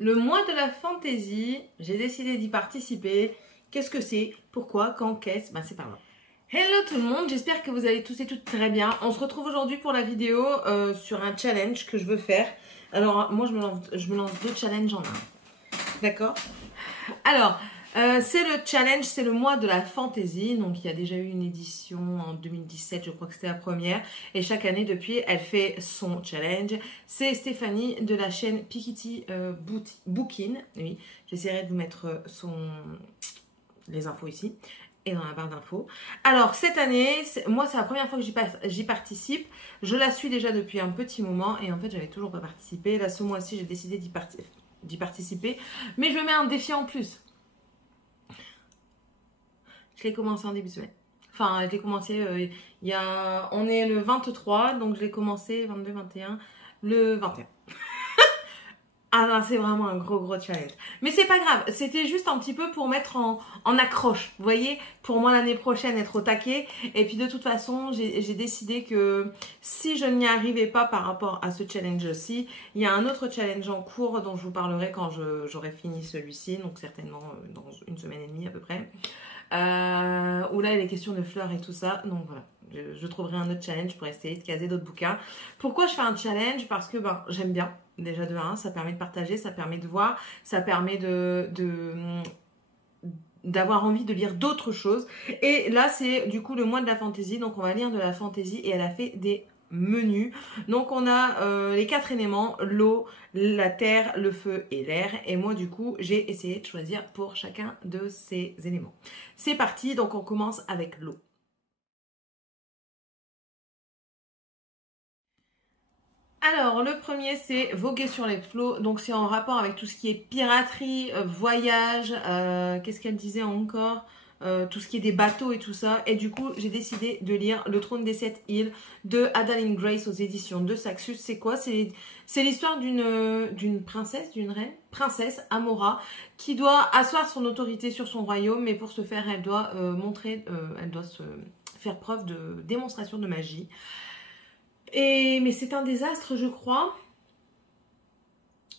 Le mois de la fantaisie, j'ai décidé d'y participer. Qu'est-ce que c'est? Pourquoi? Quand? Qu'est-ce? Ben c'est pas grave. Hello tout le monde, j'espère que vous allez tous et toutes très bien. On se retrouve aujourd'hui pour la vidéo sur un challenge que je veux faire. Alors moi je me lance deux challenges en un. D'accord? Alors, c'est le challenge, c'est le mois de la fantaisie. Donc il y a déjà eu une édition en 2017, je crois que c'était la première. Et chaque année depuis, elle fait son challenge. C'est Stéphanie de la chaîne Piketty Bookin. Oui, j'essaierai de vous mettre les infos ici et dans la barre d'infos. Alors cette année, moi c'est la première fois que j'y participe. Je la suis déjà depuis un petit moment et en fait j'avais toujours pas participé. Là ce mois-ci j'ai décidé d'y participer, mais je me mets un défi en plus. Je l'ai commencé en début de semaine. Enfin, je l'ai commencé, on est le 23, donc je l'ai commencé 22, 21, le 21. Ah non, c'est vraiment un gros challenge. Mais c'est pas grave, c'était juste un petit peu pour mettre en accroche. Vous voyez, pour moi l'année prochaine être au taquet. Et puis de toute façon, j'ai décidé que si je n'y arrivais pas par rapport à ce challenge-ci, il y a un autre challenge en cours dont je vous parlerai quand j'aurai fini celui-ci. Donc certainement dans une semaine et demie à peu près. Où là il est question de fleurs et tout ça. Donc voilà, je trouverai un autre challenge pour essayer de caser d'autres bouquins. Pourquoi je fais un challenge? Parce que j'aime bien. Déjà de 1, ça permet de partager, ça permet de voir, ça permet d'avoir envie de lire d'autres choses. Et là, c'est du coup le mois de la fantaisie. Donc, on va lire de la fantaisie et elle a fait des menus. Donc, on a les 4 éléments, l'eau, la terre, le feu et l'air. Et moi, du coup, j'ai essayé de choisir pour chacun de ces éléments. C'est parti. Donc, on commence avec l'eau. Alors, le premier, c'est voguer sur les flots. Donc, c'est en rapport avec tout ce qui est piraterie, voyage, qu'est-ce qu'elle disait encore, tout ce qui est des bateaux et tout ça. Et du coup, j'ai décidé de lire Le Trône des 7 îles de Adalyn Grace aux éditions de Saxus. C'est quoi? C'est l'histoire d'une princesse, d'une reine, princesse Amora, qui doit asseoir son autorité sur son royaume. Mais pour ce faire, elle doit elle doit se faire preuve de démonstration de magie. Mais c'est un désastre, je crois.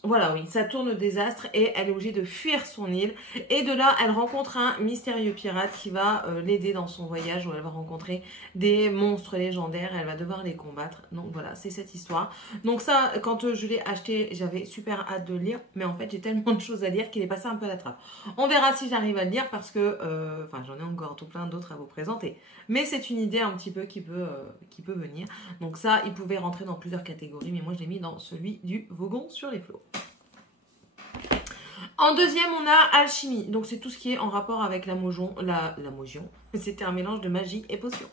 Voilà, oui, ça tourne au désastre et elle est obligée de fuir son île. Et de là, elle rencontre un mystérieux pirate qui va l'aider dans son voyage où elle va rencontrer des monstres légendaires. Elle va devoir les combattre. Donc voilà, c'est cette histoire. Donc ça, quand je l'ai acheté, j'avais super hâte de le lire. Mais en fait, j'ai tellement de choses à lire qu'il est passé un peu à la trappe. On verra si j'arrive à le lire parce que, j'en ai encore tout plein d'autres à vous présenter. Mais c'est une idée un petit peu qui peut venir. Donc ça, il pouvait rentrer dans plusieurs catégories. Mais moi, je l'ai mis dans celui du Vogon sur les flots. En deuxième, on a alchimie. Donc, c'est tout ce qui est en rapport avec la motion. C'était un mélange de magie et potion.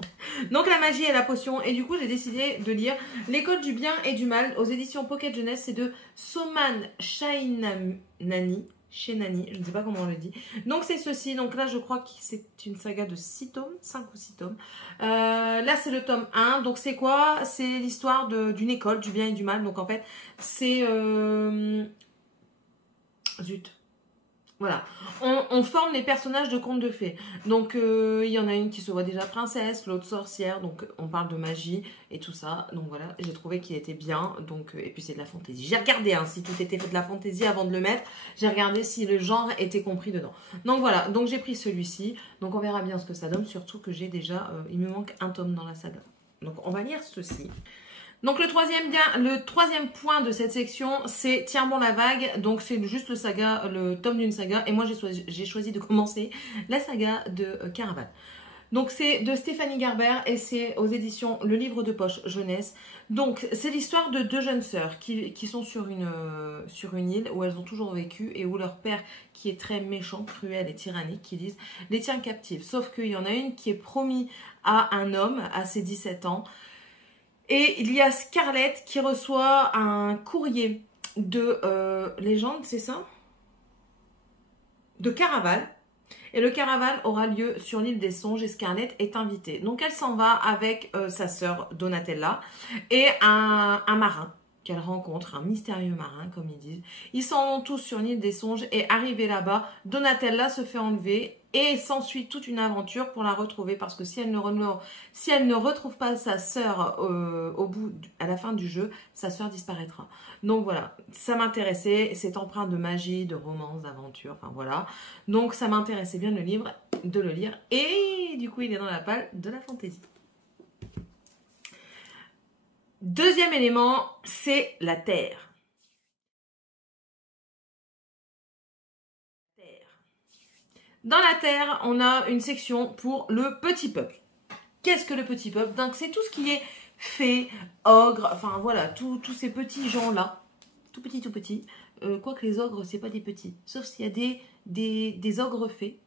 Donc, la magie et la potion. Et du coup, j'ai décidé de lire L'école du bien et du mal aux éditions Pocket Jeunesse. C'est de Soman Chainani. Chainani, je ne sais pas comment on le dit. Donc, c'est ceci. Donc là, je crois que c'est une saga de 6 tomes, 5 ou 6 tomes. Là, c'est le tome 1. Donc, c'est quoi? C'est l'histoire d'une école, du bien et du mal. Donc, en fait, c'est... Zut. Voilà. On forme les personnages de contes de fées. Donc, il y en a une qui se voit déjà princesse, l'autre sorcière. Donc, on parle de magie et tout ça. Donc, voilà. J'ai trouvé qu'il était bien. Donc, et puis, c'est de la fantaisie. J'ai regardé si tout était fait de la fantaisie avant de le mettre. J'ai regardé si le genre était compris dedans. Donc, voilà. Donc, j'ai pris celui-ci. Donc, on verra bien ce que ça donne. Surtout que j'ai déjà... il me manque un tome dans la saga. Donc, on va lire ceci. Donc le troisième point de cette section, c'est Tiens bon la vague. Donc c'est juste le tome d'une saga. Et moi j'ai choisi de commencer la saga de Caraval. Donc c'est de Stéphanie Garber et c'est aux éditions Le Livre de Poche Jeunesse. Donc c'est l'histoire de deux jeunes sœurs qui sont sur une île où elles ont toujours vécu et où leur père, qui est très méchant, cruel et tyrannique, qui disent, les tient captives. Sauf qu'il y en a une qui est promise à un homme à ses 17 ans. Et il y a Scarlett qui reçoit un courrier de légende, c'est ça? De Caraval. Et le Caraval aura lieu sur l'île des Songes et Scarlett est invitée. Donc elle s'en va avec sa sœur Donatella et un marin qu'elle rencontre un mystérieux marin, comme ils disent. Ils s'en vont tous sur l'île des songes et arrivés là-bas, Donatella se fait enlever et s'ensuit toute une aventure pour la retrouver parce que si elle ne retrouve pas sa sœur à la fin du jeu, sa sœur disparaîtra. Donc voilà, ça m'intéressait, c'est empreint de magie, de romance, d'aventure, enfin voilà. Donc ça m'intéressait bien de le lire et du coup il est dans la palle de la fantaisie. Deuxième élément, c'est la terre. Dans la terre, on a une section pour le petit peuple. Qu'est-ce que le petit peuple? Donc c'est tout ce qui est fées, ogres, enfin voilà, tous ces petits gens-là. Tout petits. Quoique les ogres, c'est pas des petits. Sauf s'il y a des ogres fées.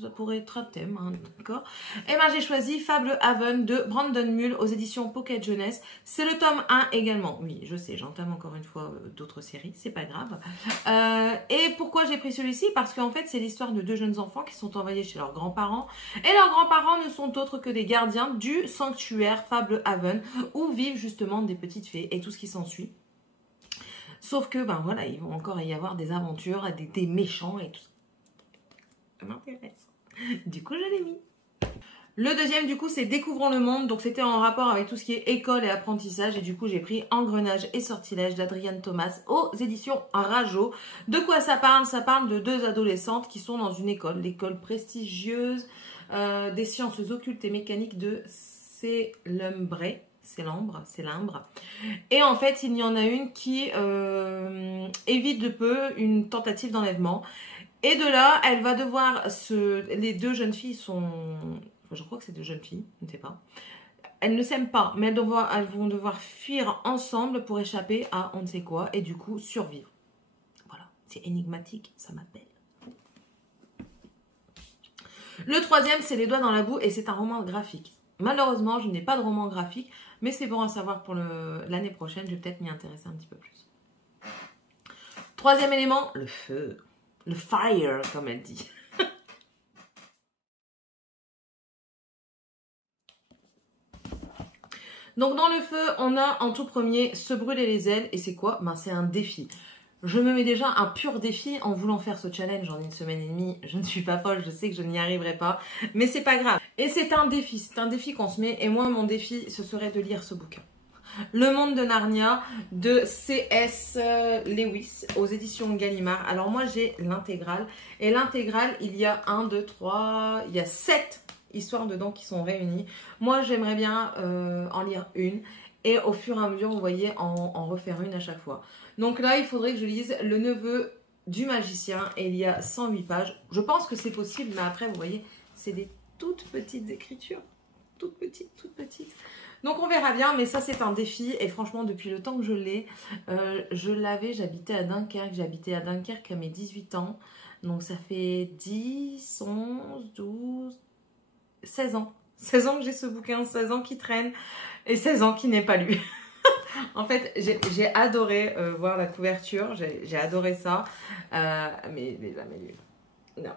Ça pourrait être un thème, hein, d'accord. Et ben j'ai choisi Fable Haven de Brandon Mull aux éditions Pocket Jeunesse. C'est le tome 1 également. Oui, je sais, j'entame encore une fois d'autres séries, c'est pas grave. Et pourquoi j'ai pris celui-ci? Parce qu'en fait, c'est l'histoire de deux jeunes enfants qui sont envoyés chez leurs grands-parents. Et leurs grands-parents ne sont autres que des gardiens du sanctuaire Fable Haven, où vivent justement des petites fées et tout ce qui s'ensuit. Sauf que, ben voilà, ils vont encore y avoir des aventures, des méchants et tout ça. Ça m'intéresse. Du coup, je l'ai mis. Le deuxième, du coup, c'est Découvrons le monde. Donc, c'était en rapport avec tout ce qui est école et apprentissage. Et du coup, j'ai pris Engrenage et sortilège d'Adrienne Thomas aux éditions Rajo. De quoi ça parle? Ça parle de deux adolescentes qui sont dans une école, l'école prestigieuse des sciences occultes et mécaniques de Célumbre. Et en fait, il y en a une qui évite de peu une tentative d'enlèvement. Et de là, elle va devoir les deux jeunes filles sont... Je crois que c'est deux jeunes filles, je ne sais pas. Elles ne s'aiment pas, mais elles vont devoir fuir ensemble pour échapper à on ne sait quoi et du coup survivre. Voilà, c'est énigmatique, ça m'appelle. Le troisième, c'est Les doigts dans la boue et c'est un roman graphique. Malheureusement, je n'ai pas de roman graphique, mais c'est bon à savoir pour l'année prochaine. Je vais peut-être m'y intéresser un petit peu plus. Troisième élément, le feu. Le fire, comme elle dit. Donc dans le feu, on a en tout premier se brûler les ailes. Et c'est quoi? Ben, c'est un défi. Je me mets déjà un pur défi en voulant faire ce challenge en 1 semaine et demie. Je ne suis pas folle, je sais que je n'y arriverai pas. Mais c'est pas grave. Et c'est un défi qu'on se met. Et moi, mon défi, ce serait de lire ce bouquin. Le monde de Narnia de C.S. Lewis aux éditions Gallimard. Alors moi j'ai l'intégrale et l'intégrale il y a 1, 2, 3, il y a 7 histoires dedans qui sont réunies. Moi j'aimerais bien en lire une et au fur et à mesure vous voyez en refaire une à chaque fois. Donc là il faudrait que je lise Le neveu du magicien et il y a 108 pages. Je pense que c'est possible mais après vous voyez c'est des toutes petites écritures. Toutes petites. Donc on verra bien, mais ça c'est un défi. Et franchement, depuis le temps que je l'ai, j'habitais à Dunkerque à mes 18 ans. Donc ça fait 10, 11, 12, 16 ans. 16 ans que j'ai ce bouquin, 16 ans qui traîne et 16 ans qui n'est pas lu. En fait, j'ai adoré voir la couverture, j'ai adoré ça, mais jamais lu. Non.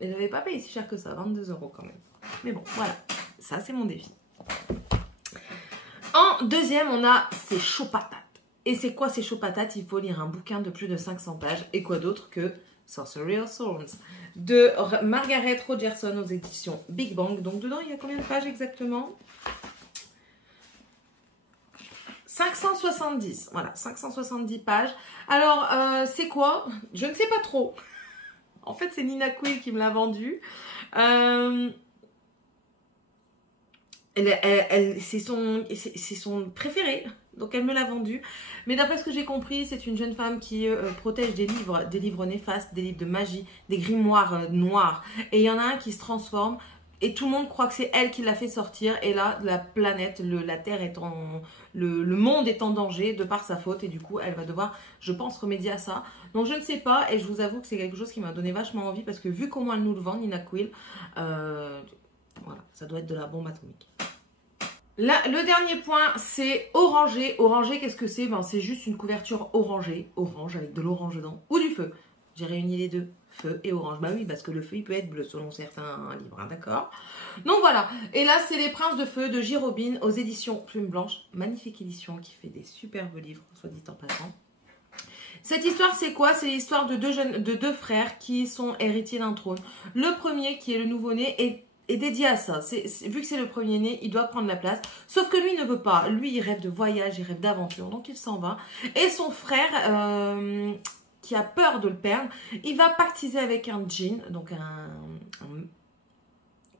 Et je n'avais pas payé si cher que ça, 22 € quand même. Mais bon, voilà, ça c'est mon défi. En deuxième, on a C'est chaud patate. Et c'est quoi C'est chaud patate? Il faut lire un bouquin de plus de 500 pages. Et quoi d'autre que Sorcery of Thorns de Margaret Rogerson aux éditions Big Bang. Donc dedans, il y a combien de pages exactement? 570. Voilà, 570 pages. Alors, c'est quoi? Je ne sais pas trop. En fait, c'est Nina Quill qui me l'a vendu. C'est son préféré, donc elle me l'a vendu. Mais d'après ce que j'ai compris, c'est une jeune femme qui protège des livres néfastes, des livres de magie, des grimoires noirs. Et il y en a un qui se transforme et tout le monde croit que c'est elle qui l'a fait sortir. Et là, la planète, la Terre le monde est en danger de par sa faute. Et du coup, elle va devoir, je pense, remédier à ça. Donc je ne sais pas et je vous avoue que c'est quelque chose qui m'a donné vachement envie parce que vu comment elle nous le vend, Nina Quill, voilà, ça doit être de la bombe atomique. Là, le dernier point, c'est orangé. Orangé, qu'est-ce que c'est? Ben, c'est juste une couverture orangée, orange avec de l'orange dedans, ou du feu. J'ai réuni les deux, feu et orange. Bah oui, parce que le feu, il peut être bleu selon certains livres, hein, d'accord? Donc voilà. Et là, c'est Les Princes de Feu de J. Robin aux éditions Plume Blanche. Magnifique édition qui fait des superbes livres, soit dit en passant. Cette histoire, c'est quoi? C'est l'histoire de deux frères qui sont héritiers d'un trône. Le premier, qui est le nouveau-né, est dédié à ça. Vu que c'est le premier-né, il doit prendre la place. Sauf que lui ne veut pas. Lui, il rêve de voyage, il rêve d'aventure. Donc, il s'en va. Et son frère, qui a peur de le perdre, il va pactiser avec un djinn. Donc,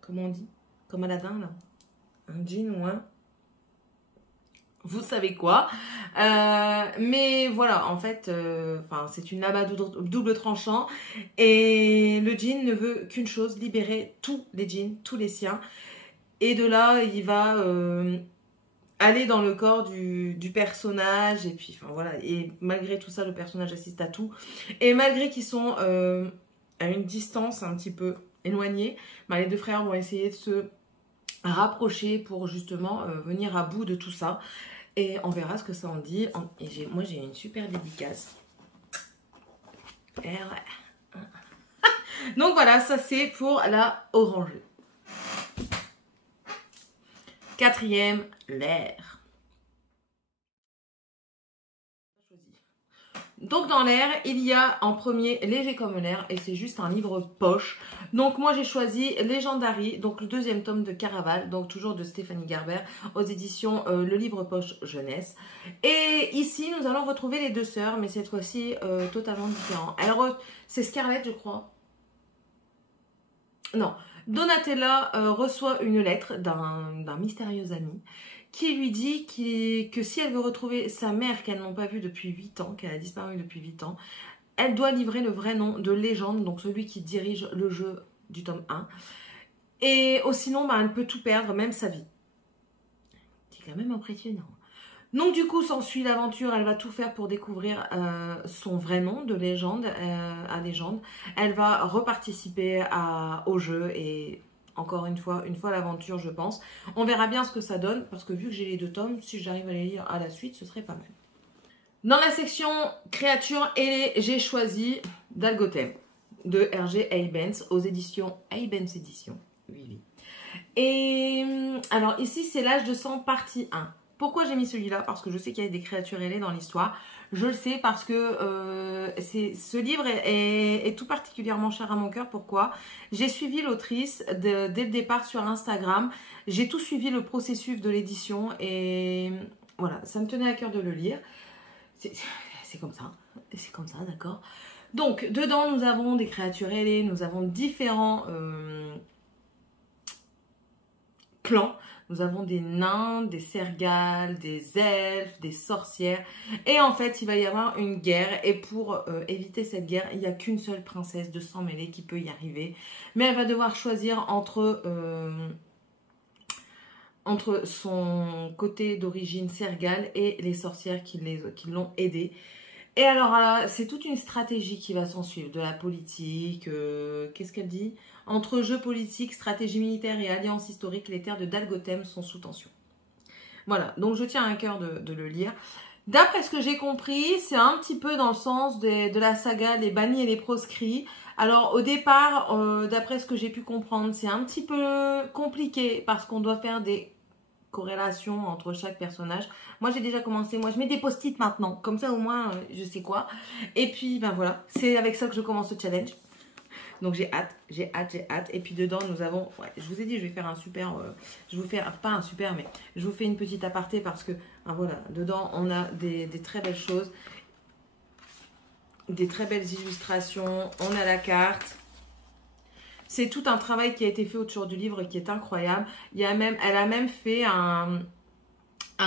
comment on dit? Comme Aladdin, là. Un djinn ou un... Vous savez quoi, mais voilà, en fait, c'est une lame à double tranchant et le djinn ne veut qu'une chose, libérer tous les djinns, tous les siens, et de là, il va aller dans le corps du personnage, et puis, enfin voilà, et malgré tout ça, le personnage assiste à tout, et malgré qu'ils sont à une distance un petit peu éloignée, les deux frères vont essayer de se rapprocher pour justement venir à bout de tout ça. Et on verra ce que ça en dit. Et moi, j'ai une super dédicace. Et ouais. Donc voilà, ça c'est pour la orangée. Quatrième, l'air. Donc dans l'air, il y a en premier Léger comme l'air et c'est juste un livre poche. Donc moi j'ai choisi Legendary, donc le deuxième tome de Caraval, donc toujours de Stéphanie Garber aux éditions Le Livre Poche Jeunesse. Et ici nous allons retrouver les deux sœurs, mais cette fois-ci totalement différents. Alors c'est Scarlett je crois. Non, Donatella reçoit une lettre d'un mystérieux ami qui lui dit que si elle veut retrouver sa mère qu'elles n'ont pas vue depuis 8 ans, qu'elle a disparu depuis 8 ans, elle doit livrer le vrai nom de Légende, donc celui qui dirige le jeu du tome 1. Et sinon, elle peut tout perdre, même sa vie. C'est quand même impressionnant. Donc du coup, s'ensuit l'aventure, elle va tout faire pour découvrir son vrai nom de Légende à Légende. Elle va reparticiper au jeu et... Encore une fois l'aventure, je pense. On verra bien ce que ça donne, parce que vu que j'ai les deux tomes, si j'arrive à les lire à la suite, ce serait pas mal. Dans la section créatures, j'ai choisi Dalgotem de Hergé Eibens aux éditions Eibens Éditions. Oui. Et alors ici, c'est l'âge de sang partie 1. Pourquoi j'ai mis celui-là? Parce que je sais qu'il y a des créatures ailées dans l'histoire. Je le sais parce que ce livre est tout particulièrement cher à mon cœur. Pourquoi? J'ai suivi l'autrice dès le départ sur Instagram. J'ai tout suivi le processus de l'édition et voilà, ça me tenait à cœur de le lire. C'est comme ça. C'est comme ça, d'accord? Donc, dedans, nous avons des créatures ailées, nous avons différents clans. Nous avons des nains, des sergales, des elfes, des sorcières. Et en fait, il va y avoir une guerre. Et pour éviter cette guerre, il n'y a qu'une seule princesse de sang mêlé qui peut y arriver. Mais elle va devoir choisir entre son côté d'origine sergale et les sorcières qui l'ont aidée. Et alors là, c'est toute une stratégie qui va s'en suivre, de la politique, qu'est-ce qu'elle dit? Entre jeux politiques, stratégie militaire et alliance historique, les terres de Dalgotem sont sous tension. Voilà, donc je tiens à cœur de le lire. D'après ce que j'ai compris, c'est un petit peu dans le sens de la saga Les Bannis et les Proscrits. Alors au départ, d'après ce que j'ai pu comprendre, c'est un petit peu compliqué parce qu'on doit faire des corrélation entre chaque personnage. Moi j'ai déjà commencé, moi je mets des post-it maintenant, comme ça au moins je sais quoi. Et puis voilà, c'est avec ça que je commence ce challenge. Donc j'ai hâte. Et puis dedans nous avons, je vous ai dit je vais faire un super, je vous fais pas un super mais je vous fais une petite aparté parce que voilà, dedans on a des très belles choses, des très belles illustrations, on a la carte. C'est tout un travail qui a été fait autour du livre qui est incroyable. Elle a même fait un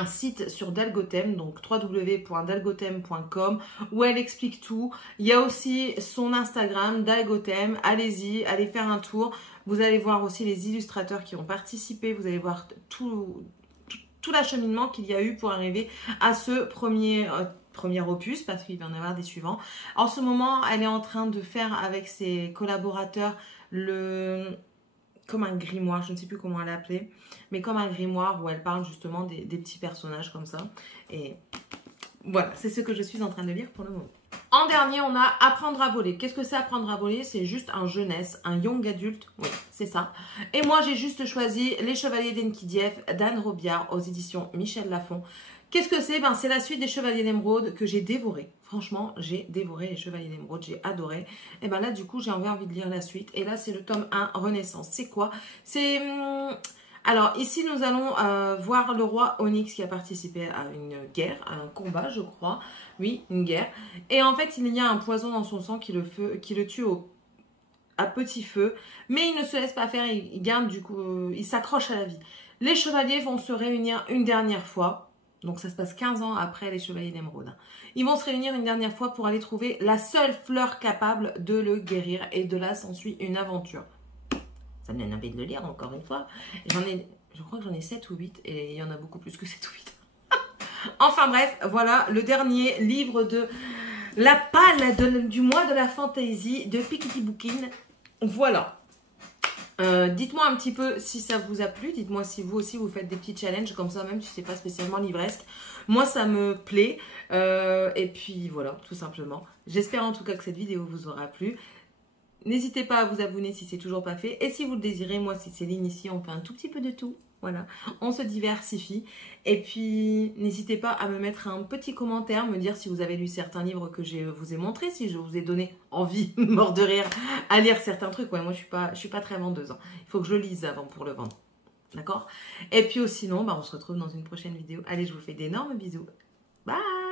site sur Dalgotem, donc www.dalgotem.com, où elle explique tout. Il y a aussi son Instagram, Dalgotem. Allez-y, allez faire un tour. Vous allez voir aussi les illustrateurs qui ont participé. Vous allez voir tout l'acheminement qu'il y a eu pour arriver à ce premier opus, parce qu'il va y en avoir des suivants. En ce moment, elle est en train de faire avec ses collaborateurs comme un grimoire, je ne sais plus comment elle l'appelait, mais comme un grimoire où elle parle justement des petits personnages comme ça. Et voilà, c'est ce que je suis en train de lire pour le moment. En dernier, on a apprendre à voler. Qu'est-ce que c'est apprendre à voler? C'est juste un jeunesse, un young adulte. Oui, c'est ça. Et moi, j'ai juste choisi Les Chevaliers d'Enki-Dief d'Anne Robillard aux éditions Michel Lafon. Qu'est-ce que c'est? C'est la suite des Chevaliers d'Émeraude que j'ai dévoré. Franchement, j'ai dévoré les Chevaliers d'Émeraude, j'ai adoré. Et là, du coup, j'ai envie de lire la suite. Et là, c'est le tome 1, Renaissance. C'est quoi? C'est... Alors, ici, nous allons voir le roi Onyx qui a participé à une guerre, à un combat, je crois. Oui, une guerre. Et en fait, il y a un poison dans son sang qui le tue à petit feu. Mais il ne se laisse pas faire, il garde du coup, il s'accroche à la vie. Les chevaliers vont se réunir une dernière fois. Donc, ça se passe 15 ans après les Chevaliers d'Émeraude. Ils vont se réunir une dernière fois pour aller trouver la seule fleur capable de le guérir. Et de là, s'ensuit une aventure. Ça me donne envie de le lire, encore une fois. Je crois que j'en ai 7 ou 8. Et il y en a beaucoup plus que 7 ou 8. Enfin bref, voilà le dernier livre de la palle du mois de la fantaisie de Piketty Bookin. Voilà. Dites-moi un petit peu si ça vous a plu. Dites-moi si vous aussi vous faites des petits challenges comme ça, même si c'est pas spécialement livresque. Moi, ça me plaît. Et puis voilà, tout simplement. J'espère en tout cas que cette vidéo vous aura plu. N'hésitez pas à vous abonner si c'est toujours pas fait. Et si vous le désirez, moi, c'est Céline ici. On fait un tout petit peu de tout. Voilà, on se diversifie. Et puis, n'hésitez pas à me mettre un petit commentaire, me dire si vous avez lu certains livres que je vous ai montrés, si je vous ai donné envie, mort de rire, à lire certains trucs. Ouais, moi, je suis pas très vendeuse. Hein. Il faut que je lise avant pour le vendre. D'accord? Et puis, sinon, on se retrouve dans une prochaine vidéo. Allez, je vous fais d'énormes bisous. Bye!